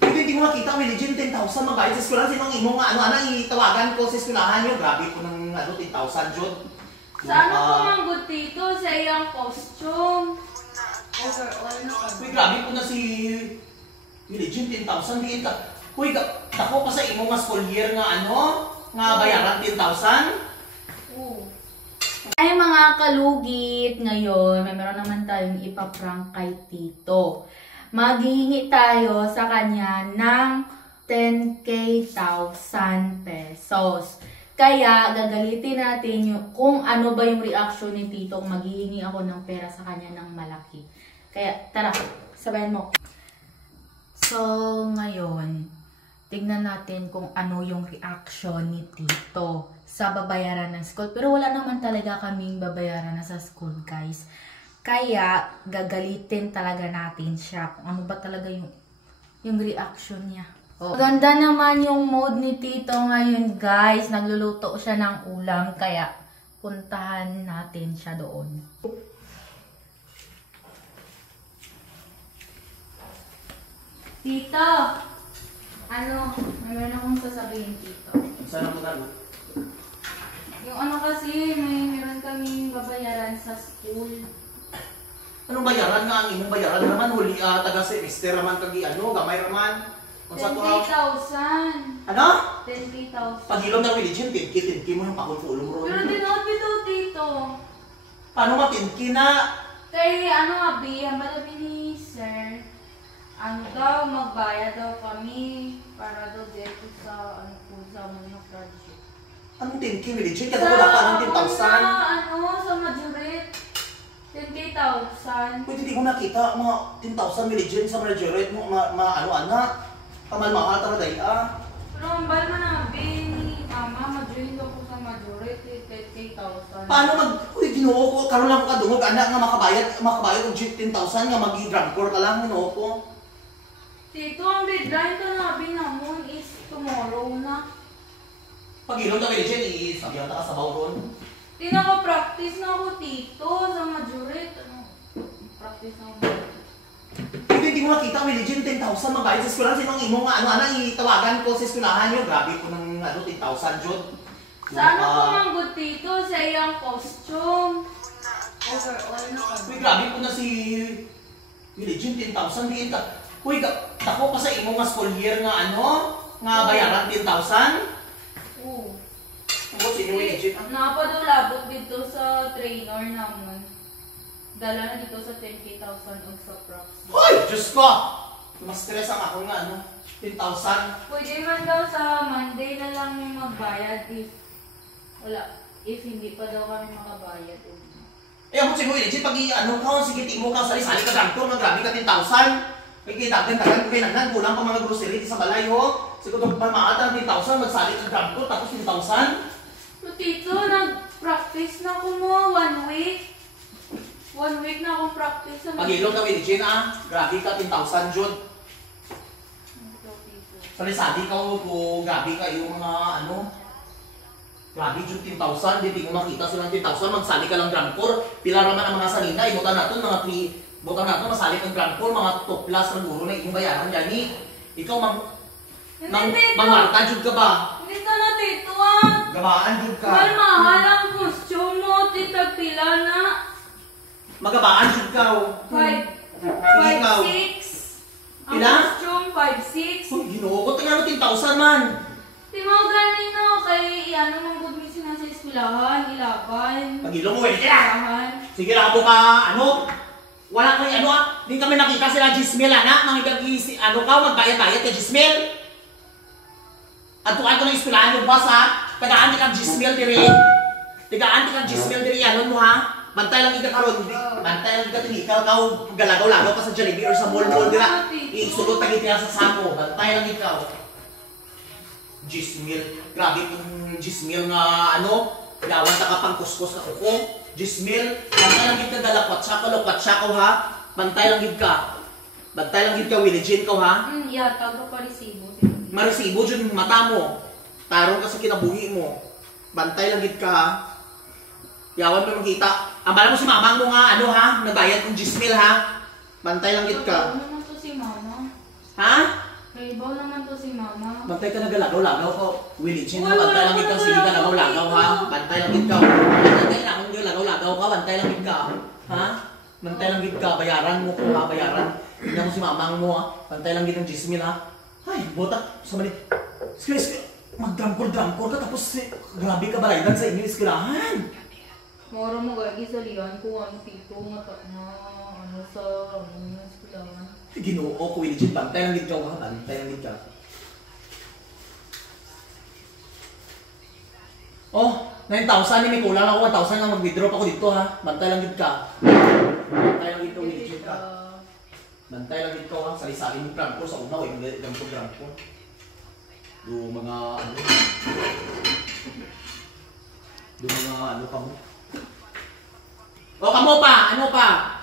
Pwede hindi mo makita, may legit 10,000 magbayad sa eskwelahan. Sinong imo nga, ano, itawagan ko sa eskwelahan nyo. Grabe po ng, 10,000 jud. Saan ako manggod dito sa iyang costume? Overall na ka. Uy, grabe po na si... May legit 10,000, diin ka. Uy, tako pa sa imo nga school year nga, nga bayaran 10,000? Oo. Ay mga kalugit, ngayon may meron naman tayong ipaprank kay Tito. Maghihingi tayo sa kanya ng 10K pesos. Kaya gagalitin natin kung ano ba yung reaction ni Tito kung maghihingi ako ng pera sa kanya ng malaki. Kaya tara, sabayan mo. So ngayon, tignan natin kung ano yung reaction ni Tito sa babayaran ng school. Pero wala naman talaga kaming babayaran na sa school, guys. Kaya, gagalitin talaga natin siya kung ano ba talaga yung reaction niya. Oh. Maganda naman yung mood ni Tito ngayon, guys. Nagluluto siya ng ulam, kaya puntahan natin siya doon. Tito! Ano? Mayroon akong sasabihin, Tito. Saan ako talo? Yung ano kasi, meron kaming babayaran sa school. Anong bayaran nga? Ang imong bayaran naman, huli taga-semester naman kagi gamay naman. 10,000. Ano? 10,000. Pag-ilom na religion, 10K mo yung pakul-ulong ron. Pero dinood ito, Tito. Paano ma 10K na? Kay abi, hambalabi ni Sir. Ano daw, magbayad daw kami para daw dito sa sa mga project. Anong 10K religion? Kaya ko dapat ng 10,000. Sa majorit. 20,000. Pwede di mo nakita mga 10,000 religion sa majority mo, anak. Kamal-mahal talaga Pero ang bal man abi ni Ama, majorit ako sa majority, 30,000. Paano uy, ginoo ko, karon lang ko kadungog, anak nga makabayad og 10,000 nga mag-i-drum core ka lang, ginoo ko. Tito, ang deadline ko na abi namon is tomorrow na. Pag-ilom na religion, sabihan ta ka sa bawron. Tinaka-practice na ako, Tito, sa majorit. Practice na ako. Pwede hindi mo makita, may legit 10,000 magbayad sa eskwelahan. Sinong imo nga, itawagan ko sa eskwelahan nyo. Grabe po ng 10,000 jud. Saan ako manggod, Tito, sa iyang costume? Overall na ka. Uy, grabe po na si... May legit 10,000, diin ka. Uy, tako pa sa imo nga school year nga, nga bayaran 10,000? Oo. Ano sa inyo, legit? Napadulabot dito sa trainer naman. Dala na dito sa 20,000 o sa props. Hoy! Diyos ko! Mas stress ang ako nga, 10,000. Pwede man daw sa Monday na lang magbayad if hindi pa daw kami makabayad. Eh, ako siguro, legit, pag sige, timo ka, sali-sali ka dagto, grabe ka 10,000. May kitagdan-tagan ko kailangan, kulang pa mga grocery sa balay, ho. Siguro, pamaata ng 10,000, magsali ka dagto, tapos 10,000. So, Tito, nag-practice na ako mo 1 week. 1 week na akong practice sa Pag-ilog na Willie grabe ka, 10,000 jud. Sali-sali ka ko, grabe ka yung mga grabe jud 10,000, di mo makita silang 10,000, magsali ka lang Grand Core. Pila naman ang mga salina, ibutan natin, mga 3, butan natin, masali kang Grand Core, mga 2 plus ng guro na yung bayaran yan. Ikaw, mangmarka jud ka ba? Hindi ka na, Tito, Gabaan jud ka. Mahal ang costume mo, Tita, pila na. Magabaan jud ka. 5'6". Ang Pila? costume, 5'6". Uy, ginoo ko, tingnan mo 10,000 man. Di mo ganin no, kay mong good missing na sa eskwelahan, ilaban. Pag-ilong mo, sige lang po ka, wala kang di kami nakita sila Gismel, anak, mangigag-isi, ka, magbayad-bayad kay Gismel. At ko ng eskwelahan yung boss, ha? Tagaan di kang Gismel diri. Tagaan di kang Gismel diri, mo, ha? Bantay lang ika karon, bantay lang ika tinikal ka, galagaw-lagaw pa sa Jollibee or sa mall-mall dira. Isulot tagit niya sa sako, bantay lang ikaw. Gismil, grabe kung Gismil nga gawan ta ka pang kuskus ka kuko. Gismil, bantay lang gid ka dalakwat siya ko ha. Bantay lang gid ka. Bantay lang gid ka Willie ka ha. Yeah, tago pa resibo. Maresibo jud mata mo. Tarong ka sa kinabuhi mo. Bantay lang gid ka ha. Yawan mo makita. Ambala mo si mamang mo nga nagbayad kong Gismil ha. Bantay lang gid ka. Ano naman to si mama? Ha? mama. Bantay ka nagalagaw-lagaw ko. Willie Chin ha, Wala bantay lang naman ikaw. Sige ka nagalagaw lagaw-lagaw ha. dito. Bantay lang ikaw. Bantay lang lagaw-lagaw ka. Bantay lang ikaw. Ha? Bantay lang ikaw. Bayaran mo ko ha. Bayaran. Tingnan mo si mamang mo ha. Bantay lang ikaw ng 10,000 ha. Ay, botak. Sa manit. Sige. Mag-drumcore ka tapos grabe ka balaydan sa inyo eskwelahan. Moro mo gagi sa liyan ko ano tito nga ano sa eskwelahan. Ginoo ko, Willie Chin. Bantay lang ikaw ha. Bantay lang ikaw. Oh, 9,000 ni may kulang ako. 1,000 nga mag-withdraw pa ko dito ha. Bantay lang ikaw. Bantay lang ikaw, Willie Chin ka. Bantay lang ikaw ha. Sali-sali mo drumcore sa una. Huwag ganito drumcore. Do mga ano ka mo. O kamo pa, ano pa?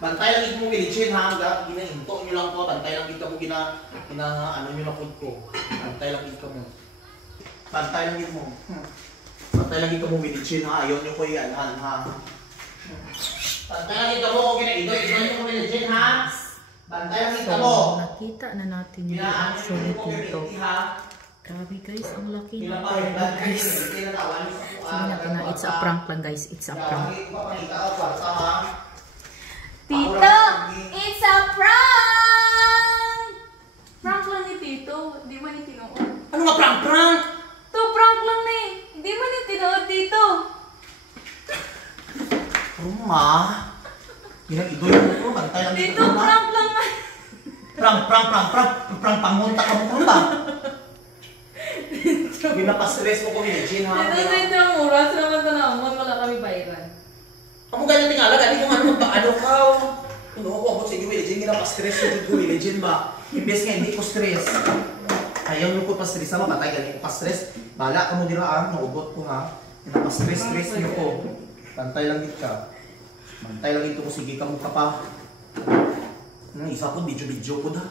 Bantay lang ito mo Willie Chin ha, ginahinto nyo lang ko, bantay lang ito mo ano nyo na food ko. Bantay lang ito mo. Bantay lang ito mo. Bantay lang ito mo Willie Chin ha, ayaw nyo ko yan ha. Bantay lang ito mo, ginaidoy nyo ko Willie Chin ha. Bantay lang ito mo. So, nakita na natin yung reaction ni Tito. Grabe guys, ang laki ng pera guys. Sabi natin na it's a prank lang guys, it's a prank. Tito, it's a prank! Prank lang ni Tito, hindi man ni tinuod. Ano nga prank? To prank lang ni, hindi man ni tinuod Tito. Ma, ginaidoy mo ko, bantay lang ito Tito, prank lang nga. Prank, pamunta ka mo ba? Ginapastress mo ko Willie Chin ha. Tito, ang oras naman ito naman, wala kami bayaran. Kamu ganyan tingala, gani kung ano magpaano ka. Kung ako ako sige Willie Chin, ginapastress ko Willie Chin ba? Imbes nga hindi ko stress. Ayaw nyo ko pa-stress ha, mapatay gani ko pa-stress. Bala ka mo diraan, naubot ko ha. Ginapastress nyo ko. Bantay lang dit ka. Bantay lang ito ko, sige ka mo ka pa. Isa po, video po da.